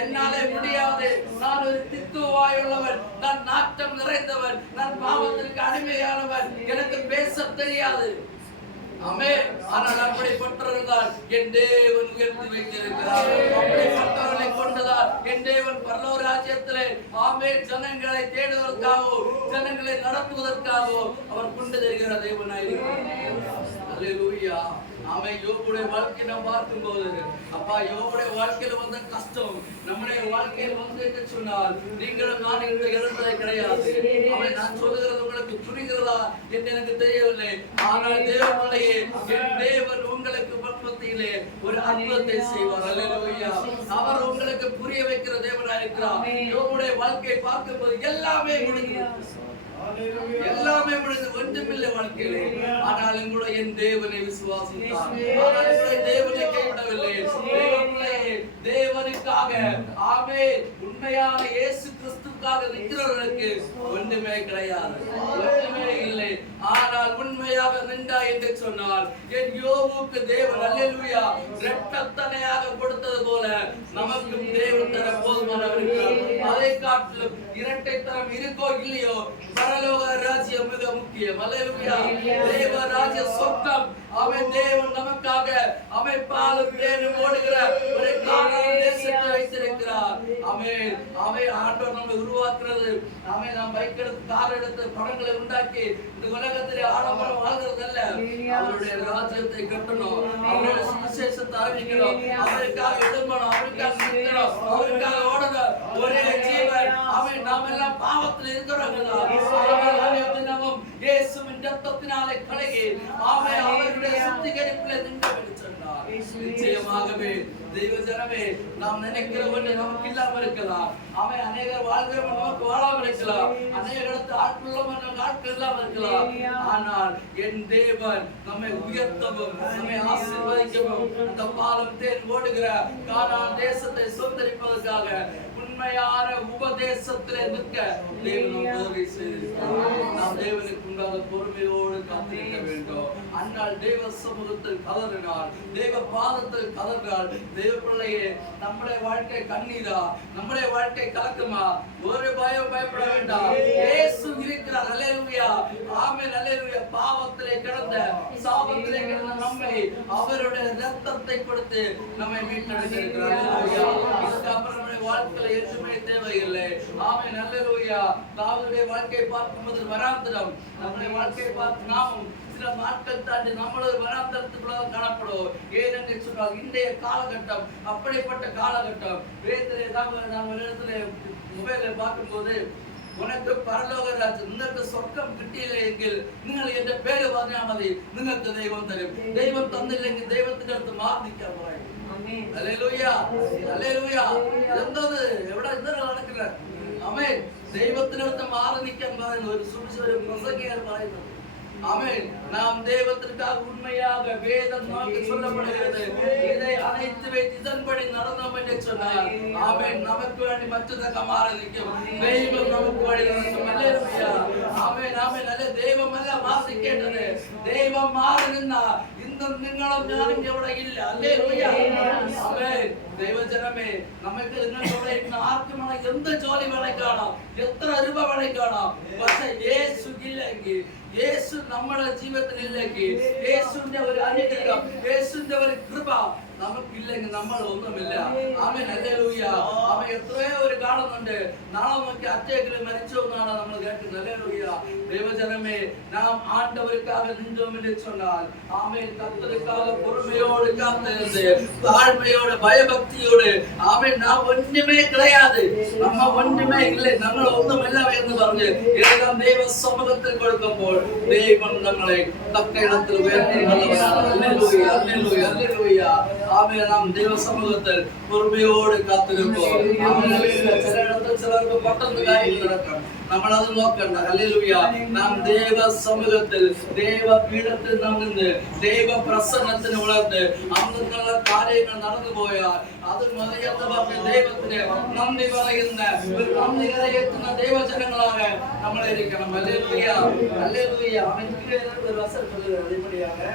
என்னாலே முடியாது, நான் ஒரு திக்குவாயுள்ளவன், நான் நாட்டம் நிறைந்தவன், நான் பாவத்திற்கு அடிமையானவன், எனக்கு பேச தெரியாது. ஆமென். ஆனால் அப்படிப்பட்டிருந்தால் என் தேவன் உயர்த்தி வைத்திருக்கிறார். அப்படிப்பட்டவர்களை கொண்டுதான் என் தேவன் பரலோக ராஜ்யத்திலே ஆமென் ஜனங்களை தேடுவதற்காகவோ ஜனங்களை நடத்துவதற்காகவோ அவர் கொண்டு தருகிற தேவனாயிருக்கிறார். அல்லேலூயா. ஆமென். யோபுடைய வாழ்க்கையை நாம் பார்க்கும்போது அப்பா யோபுடைய வாழ்க்கையில வந்த கஷ்டம் நம்முடைய வாழ்க்கையில் வந்து என்று சொன்னால் நீங்களும் நான் இந்த இழந்ததை கிடையாது. அவன் நான் சொல்லுகிறது உங்களுக்கு புரிகிறதா என்று எனக்கு தெரியவில்லை. ஆனால் தேவனுடைய என் தேவன் உங்களுக்கு பட்சத்திலே ஒரு அற்புதத்தை செய்வார். அல்லேலூயா. அவர் உங்களுக்கு புரிய வைக்கிற தேவனாக இருக்கிறார். யோபுடைய வாழ்க்கையை பார்க்கும்போது எல்லாமே முடிஞ்சது, எல்லாமே முடிந்து ஒன்றுமில்லை வாழ்க்கையிலே. ஆனாலும் கூட என் தேவனை விசுவாசித்தார். ஆனாலும் கூட தேவனை கைவிடவில்லை. தேவனுக்காக ஆமென் உண்மையான இயேசு கிறிஸ்துவுக்காக நிற்கிறவர்களுக்கு ஒன்றுமே கிடையாது, ஒன்றுமே இல்லை. ஆனால் உண்மையாக நின்றா என்று சொன்னால் என் யோபுக்கு தேவன் அல்லேலூயா இரட்டத்தனையாக கொடுத்தது போல நமக்கும் தேவன் தர போதுமானவர் இருக்கிறார். அதை காட்டிலும் இரட்டை தரம் இருக்கோ இல்லையோ பரலோக ராஜ்யம் மிக முக்கியம். அல்லேலூயா. தேவ ராஜ்ய சொர்க்கம் அவன் தேவன் நமக்காக அமைப்பாலும் தேனும் ஓடுகிற ஒரு கானான் தேசத்தை வைத்திருக்கிறார். ஆமென். ஆமென். ஆண்டவர் நம்மை உருவாக்குறது ஆமென். நாம் பைக் எடுத்து கார் எடுத்து படங்களை உண்டாக்கி இந்த உலகத்திலே ஆடம்பரம் வாழ்கிறது அல்ல. அவருடைய ராஜ்யத்தை கட்டணும், அவருடைய சுவிசேஷத்தை அறிவிக்கணும், அவருக்காக எழும்பணும், அவருக்காக நிற்கணும், அவருக்காக ஓடணும். ஒரே ஜீவன் ஆமென். நாம் எல்லாம் பாவத்தில் இருக்கிறவங்க தினமும் இயேசுவின் இரத்தத்தினாலே கழுகி ஆமென் அவருடைய சுத்திகரிப்பிலே நின்று சொன்னார். நிச்சயமாகவே தெய்வ ஜனமே நாம் நினைக்கிற ஒன்று நமக்கு இல்லாமல் இருக்கலாம். அவன் அநேகர் வாழ்கிறவன் நமக்கு வாழாமல் இருக்கலாம், அநேக இடத்து ஆட்கள் ஆட்கள் இல்லாமல் இருக்கலாம். ஆனால் என் தேவன் நம்மை உயர்த்தவும் நம்மை ஆசீர்வதிக்கவும் அந்த பாலும் தேன் ஓடுகிற கானான் தேசத்தை சுதந்தரிப்பதற்காக உண்மையான உபதேசத்திலே நிற்க தேவன் உதவி செய்திருக்கிறார். நாம் தேவனுக்கு உண்டான பொறுமையோடு காத்திருக்க வேண்டும். அன்னால் தேவ சமூகத்தில் கதறினார், தேவ பாதத்தில் கதறினார். தேவ பிள்ளையே நம்முடைய வாழ்க்கை கண்ணீரா, நம்முடைய வாழ்க்கை கலக்குமா? ஒரு பயம் பயப்பட வேண்டாம். இயேசு இருக்கிறார். அல்லேலூயா. ஆமென். அல்லேலூயா. பாவத்திலே கிடந்த சாபத்திலே கிடந்த நம்மை அவருடைய இரத்தத்தை கொடுத்து நம்மை மீட்டெடுத்திருக்கிறார். அல்லேலூயா. இதுக்கு அப்புறம் நம்முடைய வாழ்க்கையில எதுவுமே தேவையில்லை. ஆமென். அல்லேலூயா. தாவீதுடைய வாழ்க்கையை பார்க்கும்போது வராந்திரம், நம்முடைய வாழ்க்கையை பார்த்து நாமும் சில நாட்கள் தாண்டி நம்மளோட வராந்தரத்துக்குள்ள காணப்படும். ஏனென்று சொன்னால் இன்றைய காலகட்டம் அப்படிப்பட்ட காலகட்டம். வேதத்திலே நாம் ஒரு இடத்துல மொபைலை பார்க்கும்போது உனக்கு பரலோக ராஜ்யம் നിങ്ങൾക്ക് സ്വർഗ്ഗം കിട്ടിയില്ലെങ്കിൽ നിങ്ങൾ എന്റെ പേര് പറഞ്ഞാൽ മതി, നിങ്ങൾക്ക് ദൈവം തരും. ദൈവം തന്നില്ലെങ്കിൽ ദൈവത്തിന്റെ അടുത്ത് മാറി നിൽക്കാൻ പറയും. ഹല്ലേലൂയ. ഹല്ലേലൂയ. എന്തത് എവിടെ എന്താണ് നടക്കുന്നത്? ആമേൻ. ദൈവത്തിനടുത്ത് മാറി നിൽക്കാൻ പറയുന്നു ഒരു സുവിശേഷ പ്രസംഗികർ പറയുന്നു. ஆமென். நாம் தேவத்திற்காக உண்மையாக வேதம் நமக்கு சொல்லப்படுகிறது. இதை அனைத்து வைத்து இதன்படி நடந்தோம் என்று சொன்னார். ஆமென். நமக்கு வேண்டி மற்றதாக மாறி நிற்கும் தெய்வம் நமக்கு வழி நடத்தும். அல்லேலூயா. ஆமென். ஆமென். அல்ல தெய்வம் எல்லாம் வாசிக்கின்றது. தெய்வம் மாறி நின்னா இந்த നിങ്ങളും ഞാനും ഇവിടെ ഇല്ല. அல்லேலூயா. ആമേൻ. ദൈവജനമേ നമുക്ക് നിങ്ങളുടെ ആർക്കും എന്ത് ജോലി വേണേ കാണാം, എത്ര രൂപ വേണേ കാണാം, പക്ഷെ യേശു ഇല്ലെങ്കിൽ, യേശു നമ്മുടെ ജീവിതത്തിൽ ഇല്ലെങ്കിൽ, യേശുവിന്റെ ഒരു അനുഗ്രഹം, യേശുവിന്റെ ഒരു കൃപ നമുക്കില്ലെങ്കിൽ നമ്മൾ ഒന്നുമില്ല. ആമേൻ. ഹല്ലേലൂയ. അവൻ എത്രയോ ഒരു കാണുന്നുണ്ട്, നാളെ നോക്കി അറ്റേക്കിൽ മരിച്ചു എന്നാണ് നമ്മൾ കേൾക്കുന്നത്. ഹല്ലേലൂയ. ദൈവജനമേ നാം ஆண்டவருக்காக நின்றோம் என்று சொன்னால் ஆமென் கர்த்தருக்காக பொறுமையோடு காத்திருந்து தாழ்மையோடு பயபக்தியோடு ஆமென் நாம் ஒன்றுமே கிடையாது, நம்ம ஒன்றுமே இல்லை, നമ്മൾ ഒന്നുമില്ല എന്ന് പറഞ്ഞ് എല്ലാം ദൈവ സമ്മതത്തിൽ കൊടുക്കുമ്പോൾ ദൈവം നമ്മളെ തക്ക ഇടത്തിൽ ഉയർത്തുന്നവനാണ്. ഹല്ലേലൂയ. ഹല്ലേലൂയ. ഹല്ലേലൂയ. ആമേൻ. നാം ദൈവ സമ്മതത്തിൽ പൊറുമയോട് കാത്തിരുമ്പോൾ ചില ഇടത്തിൽ ചിലർക്ക് പെട്ടെന്ന് കാര്യങ്ങൾ നടക്കും, നമ്മളത് നോക്കണ്ട. ഹല്ലേലൂയ. നാം ദൈവ സമ്മതത്തിൽ ദൈവ പീഠത്തിൽ നാം നിന്ന് ദൈവ പ്രസന്നത്തിന് ഉണർന്ന് അന്നുള്ള കാര്യങ്ങൾ നടന്നു പോയാൽ അത് മതിയെന്ന് പറഞ്ഞ ദൈവത്തിന് നന്ദി പറയുന്ന ഒരു നന്ദി കരയെത്തുന്ന ദൈവജനങ്ങളാக നമ്മൾ ഇരിക്കണം. ഹല്ലേലൂയ. ഹല്ലേലൂയ. അവൻ ഒരു വസനം അതേപടിയാണ്